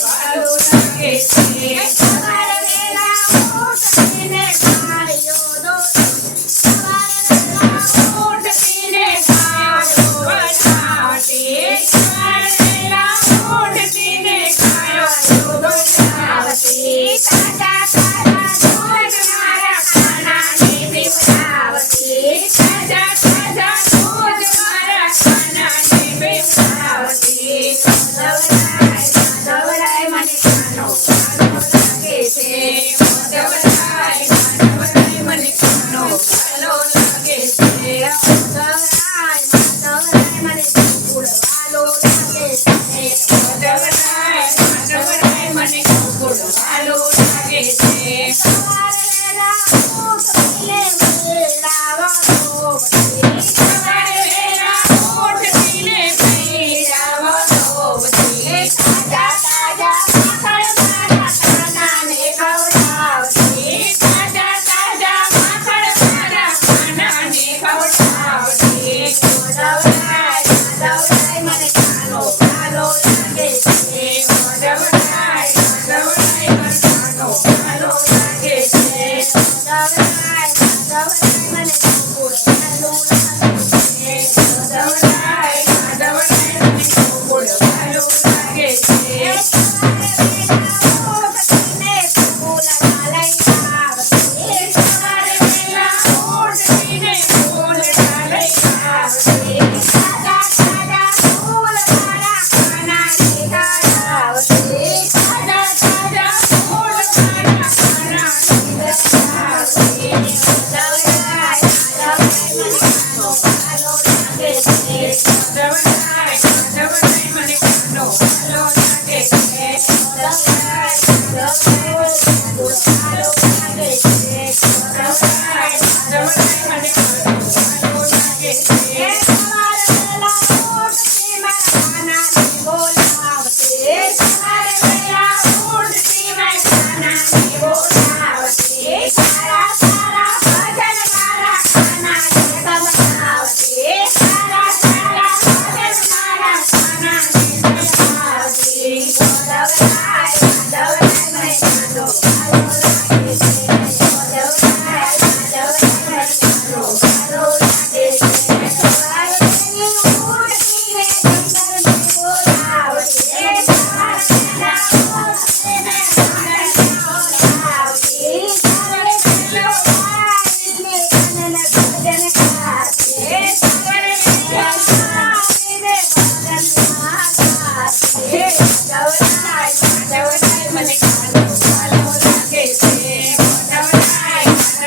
વાલો લાગે છે સવારે વેલા ઉઠીને ગાયો દોરો સવારે વેલા ઉઠીને ગાયો બનાવતી સવારે વેલા ઉઠીને ગાયો બનાવતી તાજા તાજા દૂધ મારા ખાનાને પીવડાવતી તાજા તાજા દૂધ મારા ખાનાને પીવડાવતી ધવરાય મને ખાનો ભાલો લાગે છે ધવરાય મને ખાનો ભાલો લાગે છે ધવરાય મને ગોકુળ ભાલો લાગે છે ધવરાય મને ગોકુળ ભાલો લાગે છે સવારે વેલા ઉઠીને મેળાવા દોડતી સવારે વેલા ઉઠીને મેળાવા દોડતી તાજા તાજા માખણ મારા ખાનાને ખવડાવતી તાજા તાજા માખણ મારા ખાનાને ખવડાવતી ધવરાય મને ખાનો ભાલો લાગે છે ધવરાય મને ખાનો ભાલો લાગે છે ધવરાય મને ગોકુળ ભાલો લાગે છે ધવરાય મને ગોકુળ ભાલો લાગે છે સવારે વેલા ઉઠીને ફૂલડા લઈ આવતી તાજા તાજા ફૂલ મારા ખાનાને ગળાવતી તાજા તાજા ફૂલ મારા ખાનાને ગળાવતી ધવરાય મને ખાનો ભાલો લાગે છે ધવરાય મને ખાનો ભાલો લાગે છે ધવરાય ભાલો લાગે છે ધવરાય મને ખાનો ભાલો લાગે છે સવારે વેલા ઉઠી મારા ખાનાને બોલાવતી સવારે વેલા ઉઠી મારા ખાનાને બોલાવતી સારા સારા ભજન મારા ખાનાને ગવડાવતી સારા સારા ભજન મારા ખાનાને ગવડાવતી